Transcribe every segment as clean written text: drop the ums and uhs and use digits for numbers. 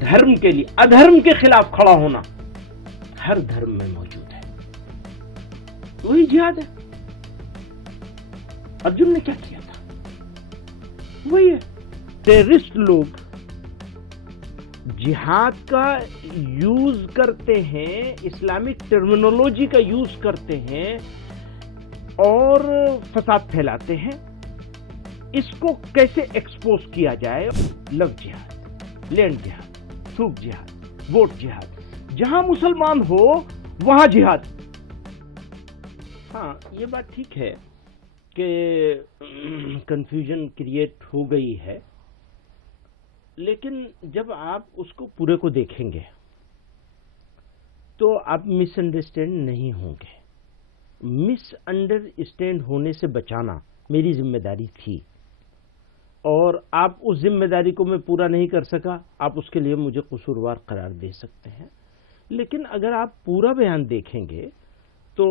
دھرم کے لیے ادھرم کے خلاف کھڑا ہونا ہر دھرم میں موجود ہے. وہی جہاد ہے. ارجن نے کیا کیا تھا؟ وہی ہے. ٹیررسٹ لوگ جہاد کا یوز کرتے ہیں، اسلامک ٹرمینولوجی کا یوز کرتے ہیں اور فساد پھیلاتے ہیں. اس کو کیسے ایکسپوز کیا جائے؟ لو جہاد، لینڈ جہاد، تھوک جہاد، ووٹ جہاد. جہاں مسلمان ہو وہاں جہاد. ہاں یہ بات ٹھیک ہے کہ کنفیوژن کریٹ ہو گئی ہے، لیکن جب آپ اس کو پورے کو دیکھیں گے تو آپ مس انڈرسٹینڈ نہیں ہوں گے. مس انڈرسٹینڈ ہونے سے بچانا میری ذمہ داری تھی، اور آپ اس ذمہ داری کو میں پورا نہیں کر سکا، آپ اس کے لیے مجھے قصوروار قرار دے سکتے ہیں. لیکن اگر آپ پورا بیان دیکھیں گے تو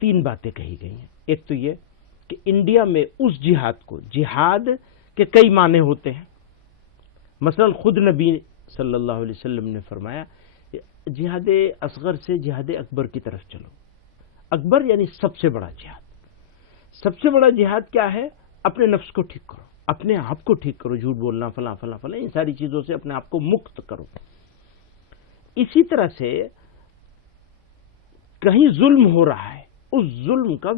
3 باتیں کہی گئی ہیں. ایک تو یہ کہ انڈیا میں اس جہاد کو، جہاد کے کئی معنی ہوتے ہیں. مثلا خود نبی صلی اللہ علیہ وسلم نے فرمایا جہاد اصغر سے جہاد اکبر کی طرف چلو. اکبر یعنی سب سے بڑا جہاد. سب سے بڑا جہاد کیا ہے؟ اپنے نفس کو ٹھیک کرو، اپنے آپ کو ٹھیک کرو، جھوٹ بولنا، فلاں فلاں فلاں، ان ساری چیزوں سے اپنے آپ کو مکت کرو. اسی طرح سے کہیں ظلم ہو رہا ہے، اس ظلم کا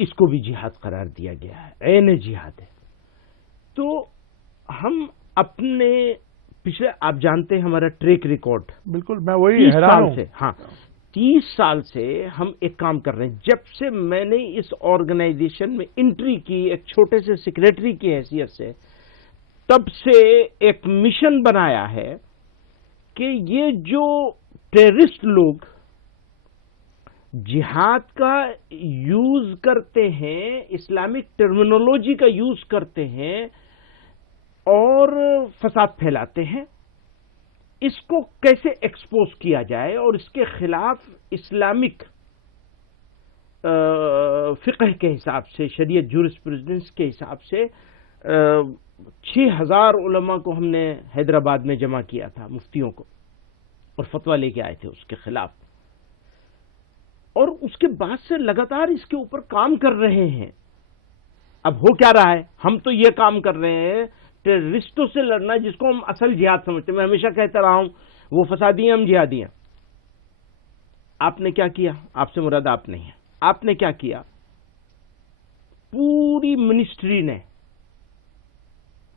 اس کو بھی جہاد قرار دیا گیا ہے، عین جہاد ہے. تو ہم اپنے پچھلے، آپ جانتے ہیں ہمارا ٹریک ریکارڈ، بالکل میں وہی حیران ہوں. سے، ہاں 30 سال سے ہم ایک کام کر رہے ہیں. جب سے میں نے اس آرگنائزیشن میں انٹری کی ایک چھوٹے سے سیکریٹری کی حیثیت سے، تب سے ایک مشن بنایا ہے کہ یہ جو ٹیررسٹ لوگ جہاد کا یوز کرتے ہیں، اسلامک ٹرمینولوجی کا یوز کرتے ہیں اور فساد پھیلاتے ہیں، اس کو کیسے ایکسپوز کیا جائے اور اس کے خلاف اسلامک فقہ کے حساب سے، شریعت جورسپروڈنس کے حساب سے 6000 علماء کو ہم نے حیدرآباد میں جمع کیا تھا، مفتیوں کو، اور فتویٰ لے کے آئے تھے اس کے خلاف. اور اس کے بعد سے لگاتار اس کے اوپر کام کر رہے ہیں. اب ہو کیا رہا ہے؟ ہم تو یہ کام کر رہے ہیں ٹیررسٹوں سے لڑنا، جس کو ہم اصل جہاد سمجھتے ہیں. میں ہمیشہ کہتا رہا ہوں وہ فسادی ہیں، ہم جہادی ہیں. آپ نے کیا کیا؟ آپ سے مراد آپ نہیں ہے. آپ نے کیا کیا؟ پوری منسٹری نے،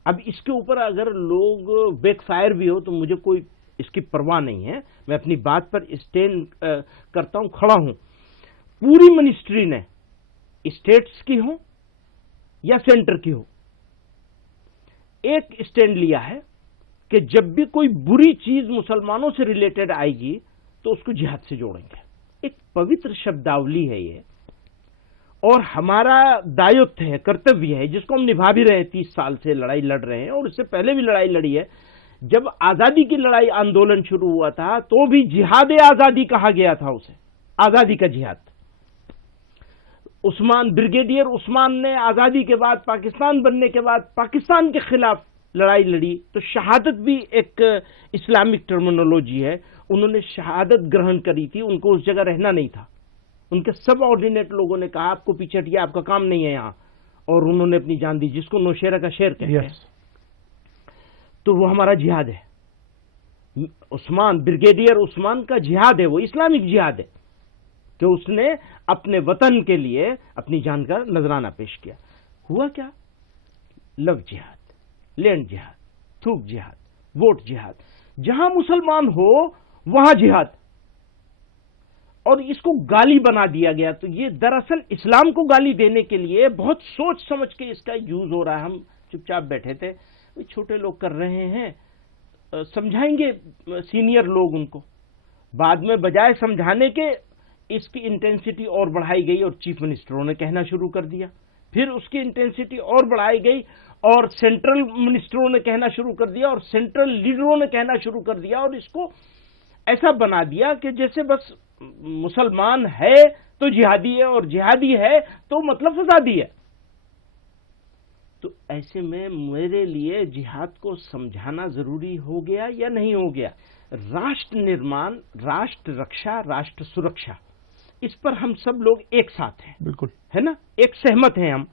اب اس کے اوپر اگر لوگ بیک فائر بھی ہو تو مجھے کوئی اس کی پرواہ نہیں ہے، میں اپنی بات پر اسٹینڈ کرتا ہوں، کھڑا ہوں. پوری منسٹری نے، اسٹیٹس کی ہو یا سینٹر کی ہو، ایک اسٹینڈ لیا ہے کہ جب بھی کوئی بری چیز مسلمانوں سے ریلیٹڈ آئے گی تو اس کو جہاد سے جوڑیں گے. ایک پوتر شبداولی ہے یہ، اور ہمارا دایتو ہے، کرتویہ ہے، جس کو ہم نبھا بھی رہے ہیں. 30 سال سے لڑائی لڑ رہے ہیں، اور اس سے پہلے بھی لڑائی لڑی ہے. جب آزادی کی لڑائی آندولن شروع ہوا تھا تو بھی جہاد آزادی کہا گیا تھا اسے، آزادی کا جہاد. عثمان، بریگیڈیئر عثمان نے آزادی کے بعد، پاکستان بننے کے بعد پاکستان کے خلاف لڑائی لڑی. تو شہادت بھی ایک اسلامک ٹرمینولوجی ہے. انہوں نے شہادت گرہن کری تھی، ان کو اس جگہ رہنا نہیں تھا. ان کے سب آرڈینیٹ لوگوں نے کہا آپ کو پیچھے ہٹیے، آپ کا کام نہیں ہے یہاں، اور انہوں نے اپنی جان دی، جس کو نوشیرہ کا شعر کہتے ہیں. تو وہ ہمارا جہاد ہے. عثمان، بریگیڈیئر عثمان کا جہاد ہے، وہ اسلامک جہاد ہے کہ اس نے اپنے وطن کے لیے اپنی جان کا نذرانہ پیش کیا. ہوا کیا؟ لو جہاد، لینڈ جہاد، تھوک جہاد، ووٹ جہاد. جہاں مسلمان ہو وہاں جہاد، اور اس کو گالی بنا دیا گیا. تو یہ دراصل اسلام کو گالی دینے کے لیے بہت سوچ سمجھ کے اس کا یوز ہو رہا ہے. ہم چپ چاپ بیٹھے تھے، چھوٹے لوگ کر رہے ہیں، سمجھائیں گے سینئر لوگ ان کو. بعد میں بجائے سمجھانے کے اس کی انٹینسٹی اور بڑھائی گئی، اور چیف منسٹروں نے کہنا شروع کر دیا. پھر اس کی انٹینسٹی اور بڑھائی گئی، اور سینٹرل منسٹروں نے کہنا شروع کر دیا، اور سینٹرل لیڈروں نے کہنا شروع کر دیا. اور اس کو ایسا بنا دیا کہ جیسے بس مسلمان ہے تو جہادی ہے، اور جہادی ہے تو مطلب فسادی ہے. تو ایسے میں میرے لیے جہاد کو سمجھانا ضروری ہو گیا یا نہیں ہو گیا؟ راشٹر نرمان، راشٹر رکشا، راشٹر سرکشا، اس پر ہم سب لوگ ایک ساتھ ہیں، بالکل ہے نا، ایک سہمت ہیں ہم۔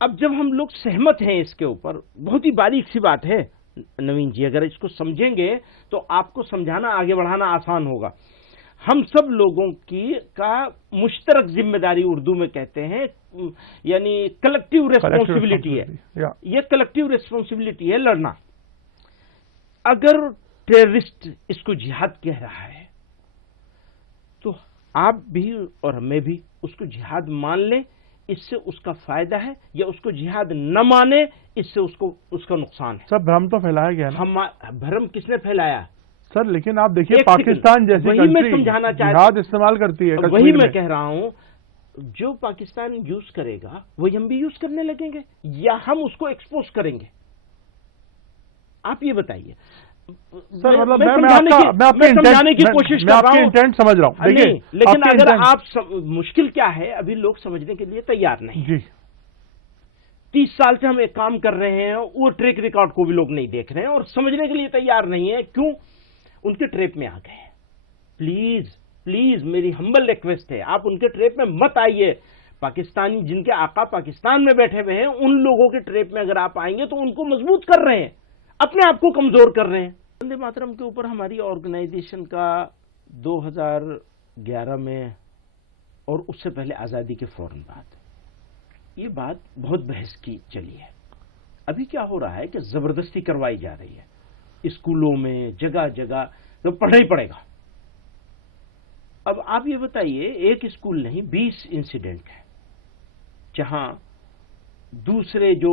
اب جب ہم لوگ سہمت ہیں اس کے اوپر، بہت ہی باریک سی بات ہے نوین جی، اگر اس کو سمجھیں گے تو آپ کو سمجھانا، آگے بڑھانا آسان ہوگا۔ ہم سب لوگوں کا مشترک ذمہ داری اردو میں کہتے ہیں، یعنی کلیکٹیو ریسپانسبلٹی ہے، یہ کلیکٹیو ریسپانسبلٹی ہے لڑنا۔ اگر ٹیررسٹ اس کو جہاد کہہ رہا ہے تو آپ بھی اور ہمیں بھی اس کو جہاد مان لیں، اس سے اس کا فائدہ ہے، یا اس کو جہاد نہ مانے، اس سے اس کا نقصان ہے۔ سر بھرم تو پھیلایا گیا نا، بھرم کس نے پھیلایا؟ سر لیکن آپ دیکھیے پاکستان جیسی کنٹری جہاد استعمال کرتی ہے، وہی میں کہہ رہا ہوں، جو پاکستان یوز کرے گا وہی ہم بھی یوز کرنے لگیں گے، یا ہم اس کو ایکسپوز کریں گے؟ آپ یہ بتائیے۔ سر مطلب میں سمجھانے کی کوشش کر رہا ہوں، انٹینٹ سمجھ رہا ہوں، لیکن اگر آپ مشکل کیا ہے، ابھی لوگ سمجھنے کے لیے تیار نہیں۔ جی 30 سال سے ہم ایک کام کر رہے ہیں، وہ ٹریک ریکارڈ کو بھی لوگ نہیں دیکھ رہے ہیں اور سمجھنے کے لیے تیار نہیں ہے۔ کیوں؟ ان کے ٹریپ میں آ گئے۔ پلیز پلیز میری ہمبل ریکویسٹ ہے، آپ ان کے ٹریپ میں مت آئیے۔ پاکستانی جن کے آقا پاکستان میں بیٹھے ہوئے ہیں، ان لوگوں کے ٹریپ میں اگر آپ آئیں گے تو ان کو مضبوط کر رہے ہیں، اپنے آپ کو کمزور کر رہے ہیں۔ وندے ماترم کے اوپر ہماری آرگنائزیشن کا 2011 میں اور اس سے پہلے آزادی کے فوراً بعد یہ بات بہت بحث کی چلی ہے۔ ابھی کیا ہو رہا ہے کہ زبردستی کروائی جا رہی ہے اسکولوں میں، جگہ جگہ، تو پڑھنا ہی پڑے گا۔ اب آپ یہ بتائیے، ایک اسکول نہیں 20 انسیڈنٹ ہے جہاں دوسرے جو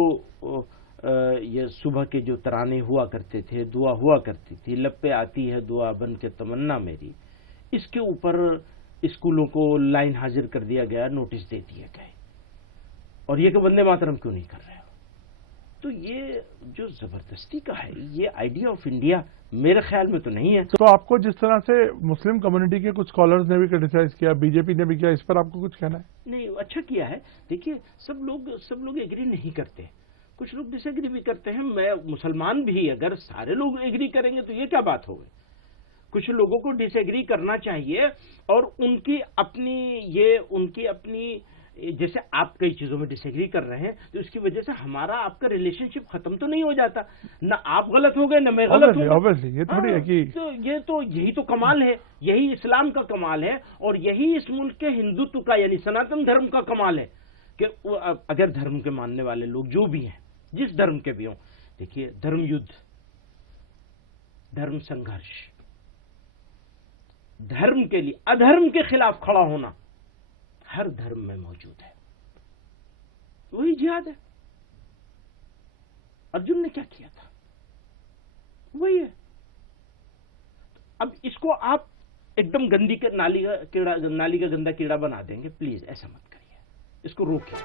یہ صبح کے جو ترانے ہوا کرتے تھے، دعا ہوا کرتی تھی، لب پہ آتی ہے دعا بن کے تمنا میری، اس کے اوپر اسکولوں کو لائن حاضر کر دیا گیا، نوٹس دے دیے گئے، اور یہ کہ وندے ماترم کیوں نہیں کر رہے ہو؟ تو یہ جو زبردستی کا ہے، یہ آئیڈیا آف انڈیا میرے خیال میں تو نہیں ہے۔ تو آپ کو جس طرح سے مسلم کمیونٹی کے کچھ اسکالرز نے بھی کرٹیسائز کیا، بی جے پی نے بھی کیا، اس پر آپ کو کچھ کہنا ہے؟ نہیں، اچھا کیا ہے۔ دیکھیے سب لوگ ایگری نہیں کرتے، کچھ لوگ ڈس ایگری بھی کرتے ہیں۔ میں مسلمان بھی، اگر سارے لوگ ایگری کریں گے تو یہ کیا بات ہوگی؟ کچھ لوگوں کو ڈس ایگری کرنا چاہیے، اور ان کی اپنی جیسے آپ کئی چیزوں میں ڈس ایگری کر رہے ہیں تو اس کی وجہ سے ہمارا آپ کا ریلیشن شپ ختم تو نہیں ہو جاتا، نہ آپ غلط ہو گئے نہ میں غلط ہوں گا۔ یہ تھوڑی ہے کہ یہی تو کمال ہے، یہی اسلام کا کمال ہے، اور یہی اس ملک کے ہندوتو کا یعنی سناتن دھرم کا کمال ہے کہ اگر دھرم کے ماننے والے لوگ جو بھی ہیں، جس دھرم کے بھی ہوں، دیکھیے دھرم یدھ، دھرم سنگھرش، دھرم کے لیے ادھرم کے خلاف کھڑا ہونا ہر دھرم میں موجود ہے، وہی جہاد ہے۔ ارجن نے کیا کیا تھا، وہی ہے۔ اب اس کو آپ ایک دم گندی کے نالی کا گندا کیڑا بنا دیں گے، پلیز ایسا مت کریے، اس کو روکیے۔